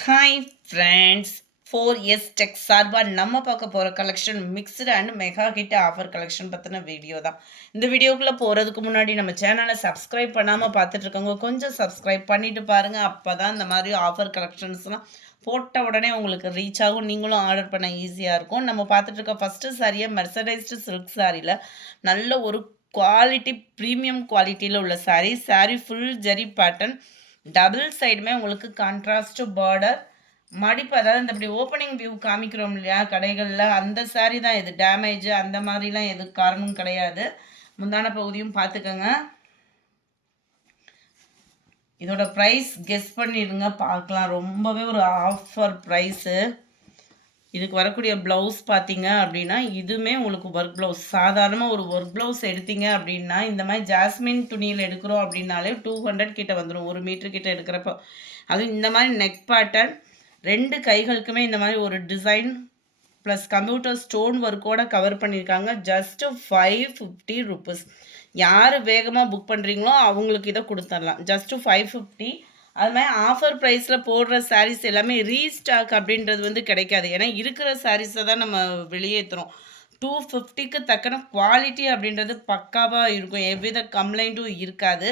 Hi friends, 4S tech சார்பாக நம்ம பார்க்க போகிற collection mixed and mega hit offer collection பற்றின வீடியோ தான். இந்த வீடியோக்குள்ளே போகிறதுக்கு முன்னாடி நம்ம சேனலை சப்ஸ்கிரைப் பண்ணாமல் பார்த்துட்ருக்கவங்க கொஞ்சம் சப்ஸ்கிரைப் பண்ணிவிட்டு பாருங்கள். அப்போ தான் இந்த மாதிரி ஆஃபர் கலெக்ஷன்ஸ்லாம் போட்ட உடனே உங்களுக்கு ரீச் ஆகும், நீங்களும் ஆர்டர் பண்ண ஈஸியாக இருக்கும். நம்ம பார்த்துட்ருக்க ஃபஸ்ட்டு சாரியை மெர்சடைஸ்டு சில்க் சாரியில் நல்ல ஒரு குவாலிட்டி ப்ரீமியம் குவாலிட்டியில் உள்ள sari full zari pattern, double சைடுமே உங்களுக்கு கான்ட்ராஸ்ட் பார்டர் மடிப்பு, அதாவது இந்த இப்படி ஓப்பனிங் வியூ காமிக்கிறோம் இல்லையா கடைகளில், அந்த சாரீ தான் இது. டேமேஜ் அந்த மாதிரிலாம் எது காரணம் கிடையாது. முந்தான பகுதியும் பார்த்துக்கோங்க. இதோட ப்ரைஸ் கெஸ் பண்ணிடுங்க பார்க்கலாம். ரொம்பவே ஒரு ஆஃபர் ப்ரைஸு. இதுக்கு வரக்கூடிய ப்ளவுஸ் பார்த்தீங்க அப்படின்னா இதுவுமே உங்களுக்கு ஒர்க் ப்ளவுஸ். சாதாரணமாக ஒரு ஒர்க் ப்ளவுஸ் எடுத்தீங்க அப்படின்னா இந்த மாதிரி ஜாஸ்மின் துணியில் எடுக்கிறோம் அப்படின்னாலே 200 கிட்ட வந்துடும், 1 மீட்டர் கிட்ட எடுக்கிறப்போ. அதுவும் இந்த மாதிரி நெக் பேட்டர்ன், 2 கைகளுக்குமே இந்த மாதிரி ஒரு டிசைன் ப்ளஸ் கம்ப்யூட்டர் ஸ்டோன் ஒர்க்கோடு கவர் பண்ணியிருக்காங்க. Just 550 rupees. யார் வேகமாக புக் பண்ணுறீங்களோ அவங்களுக்கு இதை கொடுத்துடலாம். ஜஸ்ட்டு 550. அது மாதிரி ஆஃபர் ப்ரைஸில் போடுற சாரீஸ் எல்லாமே ரீஸ்டாக் அப்படின்றது வந்து கிடைக்காது. ஏன்னா இருக்கிற சாரீஸை தான் நம்ம வெளியேற்றுறோம். 250க்கு தக்கன குவாலிட்டி அப்படின்றது பக்காவாக இருக்கும், எவ்வித கம்ப்ளைண்ட்டும் இருக்காது.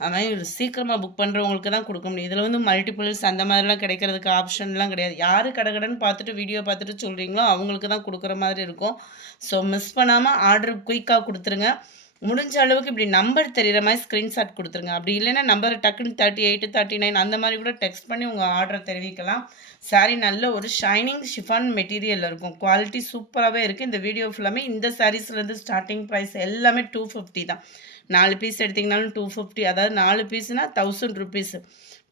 அது மாதிரி சீக்கிரமாக புக் பண்ணுறவங்களுக்கு தான் கொடுக்க முடியும். இதில் வந்து மல்டிபிள்ஸ் அந்த மாதிரிலாம் கிடைக்கிறதுக்கு ஆப்ஷன்லாம் கிடையாது. யார் கடகடன்னு பார்த்துட்டு வீடியோ பார்த்துட்டு சொல்கிறீங்களோ அவங்களுக்கு தான் கொடுக்குற மாதிரி இருக்கும். ஸோ மிஸ் பண்ணாமல் ஆர்டர் குயிக்காக கொடுத்துருங்க. முடிஞ்ச அளவுக்கு இப்படி நம்பர் தெரிகிற மாதிரி ஸ்க்ரீன்ஷாட் கொடுத்துருங்க. அப்படி இல்லைன்னா நம்பர் டக்குன்னு 38, 39 அந்த மாதிரி கூட டெக்ஸ்ட் பண்ணி உங்கள் ஆர்டரை தெரிவிக்கலாம். சாரீ நல்ல ஒரு ஷைனிங் ஷிஃபான் மெட்டீரியல் இருக்கும், குவாலிட்டி சூப்பராகவே இருக்குது. இந்த வீடியோ ஃபுல்லாமே இந்த சாரீஸ்லேருந்து ஸ்டார்டிங் ப்ரைஸ் எல்லாமே 250 தான். 4 பீஸ் எடுத்திங்கனாலும் 250, அதாவது 4 பீஸ்னால் 1000 ருபீஸ்.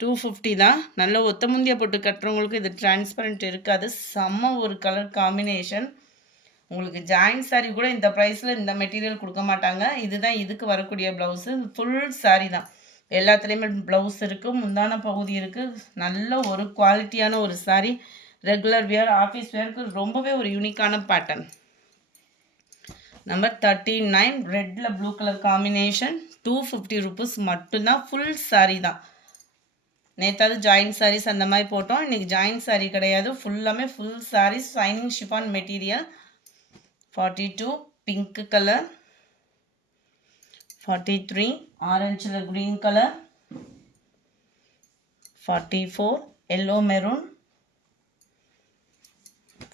250 தான். நல்ல ஒத்த முந்தியை போட்டு கட்டுறவங்களுக்கு இது டிரான்ஸ்பரண்ட் இருக்காது. செம்ம ஒரு கலர் காம்பினேஷன். உங்களுக்கு ஜாயின் சாரீ கூட இந்த ப்ரைஸில் இந்த மெட்டீரியல் கொடுக்க மாட்டாங்க. இதுதான் இதுக்கு வரக்கூடிய ப்ளவுஸு. ஃபுல் சாரீ தான், எல்லாத்துலேயுமே ப்ளவுஸ் இருக்குது, முந்தான பகுதி இருக்குது. நல்ல ஒரு குவாலிட்டியான ஒரு சாரீ. ரெகுலர் வியர், ஆஃபீஸ் வியருக்கு ரொம்பவே ஒரு யூனிக்கான பேட்டர்ன். நம்பர் 39 ரெட்டில் ப்ளூ கலர் காம்பினேஷன். 250 ருபீஸ் மட்டும்தான். ஃபுல் சாரீ தான். நேற்றாவது ஜாயின் சாரீஸ் அந்த மாதிரி போட்டோம், இன்றைக்கி ஜாயின் சாரீ கிடையாது, ஃபுல்லாமே full saris shining chiffon material. 42 pink color, 43 orange green color, 44 yellow maroon,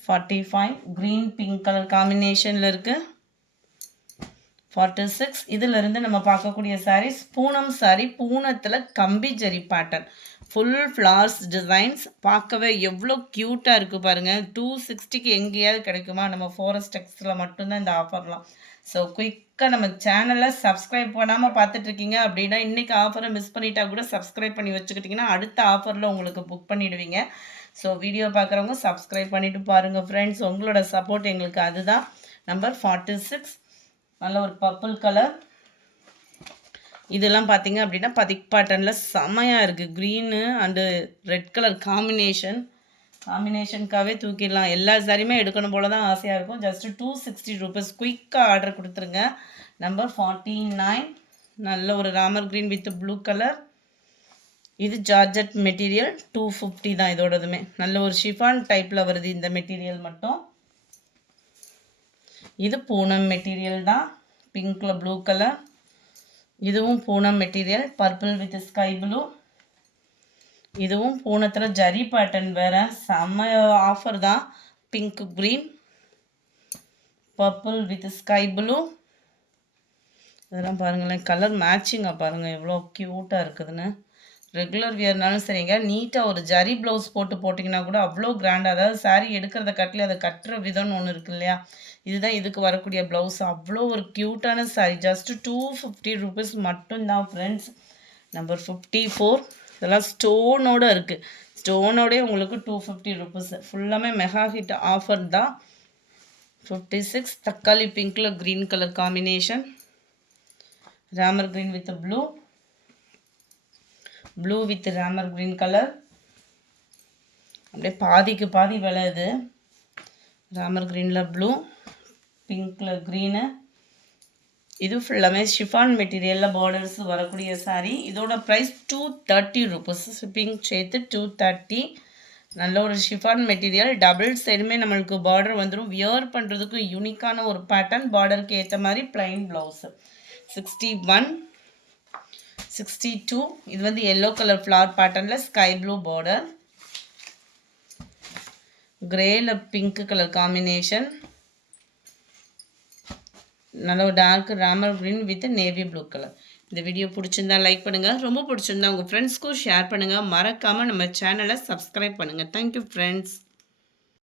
45 green pink color combination இருக்கு. 46 இதில் இருந்து நம்ம பார்க்கக்கூடிய சாரீஸ் பூனம் சாரீ. பூனத்தில் கம்பி zari pattern, full flowers designs. பார்க்கவே எவ்வளோ க்யூட்டாக இருக்குது பாருங்கள். 260க்கு எங்கேயாவது கிடைக்குமா? நம்ம ஃபாரஸ்ட் டெக்ஸில் மட்டும்தான் இந்த ஆஃபர்லாம். ஸோ குயிக்காக நம்ம சேனலை சப்ஸ்கிரைப் பண்ணாமல் பார்த்துட்ருக்கீங்க அப்படின்னா இன்றைக்கி ஆஃபரை மிஸ் பண்ணிட்டா கூட சப்ஸ்கிரைப் பண்ணி வச்சுக்கிட்டிங்கன்னா அடுத்த ஆஃபரில் உங்களுக்கு புக் பண்ணிவிடுவீங்க. ஸோ வீடியோ பார்க்குறவங்க சப்ஸ்கிரைப் பண்ணிவிட்டு பாருங்கள் ஃப்ரெண்ட்ஸ். உங்களோட சப்போர்ட் எங்களுக்கு அதுதான். நம்பர் 46 நல்ல ஒரு பர்பிள் கலர். இதெல்லாம் பார்த்தீங்க அப்படின்னா பதிக் பேட்டர்னில் செம்மையாக இருக்குது. க்ரீனு அண்டு ரெட் கலர் காம்பினேஷனுக்காகவே தூக்கிடலாம். எல்லா சாரியுமே எடுக்கணும் போல தான் ஆசையாக இருக்கும். Just 260 rupees. குயிக்காக ஆர்டர் கொடுத்துருங்க. நம்பர் 49 நல்ல ஒரு Ramar green with blue colour. இது ஜார்ஜட் மெட்டீரியல். 250 தான் இதோடதுமே. நல்ல ஒரு ஷிஃபான் டைப்பில் வருது இந்த மெட்டீரியல் மட்டும். இது பூனம் மெட்டீரியல் தான், பிங்க்கில் ப்ளூ கலர். இதுவும் Poonam material, purple with sky blue. இதுவும் பூனத்தில் ஜரி பேட்டர்ன் வேறு, செம்ம ஆஃபர் தான். Pink green, purple with sky blue. இதெல்லாம் பாருங்களேன், கலர் மேட்சிங்காக பாருங்கள் எவ்வளோ க்யூட்டாக இருக்குதுன்னு. ரெகுலர் வியர்னாலும் சரிங்க, நீட்டாக ஒரு ஜரி ப்ளவுஸ் போட்டிங்கன்னா கூட அவ்வளோ கிராண்டாக, அதாவது சாரீ எடுக்கிறத கட்டில அதை கட்டுற விதம்னு ஒன்று இருக்கு இல்லையா, இதுதான் இதுக்கு வரக்கூடிய ப்ளவுஸ். அவ்வளோ ஒரு க்யூட்டான சாரீ. ஜஸ்ட்டு 250 ருபீஸ் மட்டும்தான் ஃப்ரெண்ட்ஸ். நம்பர் 54 இதெல்லாம் ஸ்டோனோடு இருக்குது. ஸ்டோனோடே உங்களுக்கு 250 ருபீஸ். ஃபுல்லாமே மெகா ஹிட் ஆஃபர் தான். 56 தக்காளி பிங்க்கில் green colour combination, Ramar green with blue with Ramar green colour. அப்படியே பாதிக்கு பாதி விலை இது. ராமர் க்ரீனில் ப்ளூ, பிங்க்கில் க்ரீனு. இது ஃபுல்லாமே ஷிஃபான் மெட்டீரியலில் பார்டர்ஸ் வரக்கூடிய சாரீ. இதோட ப்ரைஸ் 230 ருபீஸ். ஷிப்பிங் சேர்த்து 230. நல்ல ஒரு ஷிஃபான் மெட்டீரியல், டபுள் சைடுமே நம்மளுக்கு பார்டர் வந்துடும். வியர் பண்ணுறதுக்கு யூனிக்கான ஒரு பேட்டர்ன், பார்டருக்கு ஏற்ற மாதிரி ப்ளைன் ப்ளவுஸு. 61, 62. இது வந்து எல்லோ கலர் ஃப்ளவர் பேட்டர்னில் ஸ்கை ப்ளூ பார்டர், கிரேல பிங்க் கலர் காம்பினேஷன், நல்ல ஒரு dark Ramar green with navy blue colour. இந்த வீடியோ பிடிச்சிருந்தா லைக் பண்ணுங்கள், ரொம்ப பிடிச்சிருந்தா உங்கள் ஃப்ரெண்ட்ஸ்க்கும் ஷேர் பண்ணுங்கள். மறக்காமல் நம்ம சேனலை சப்ஸ்கிரைப் பண்ணுங்கள். Thank you friends.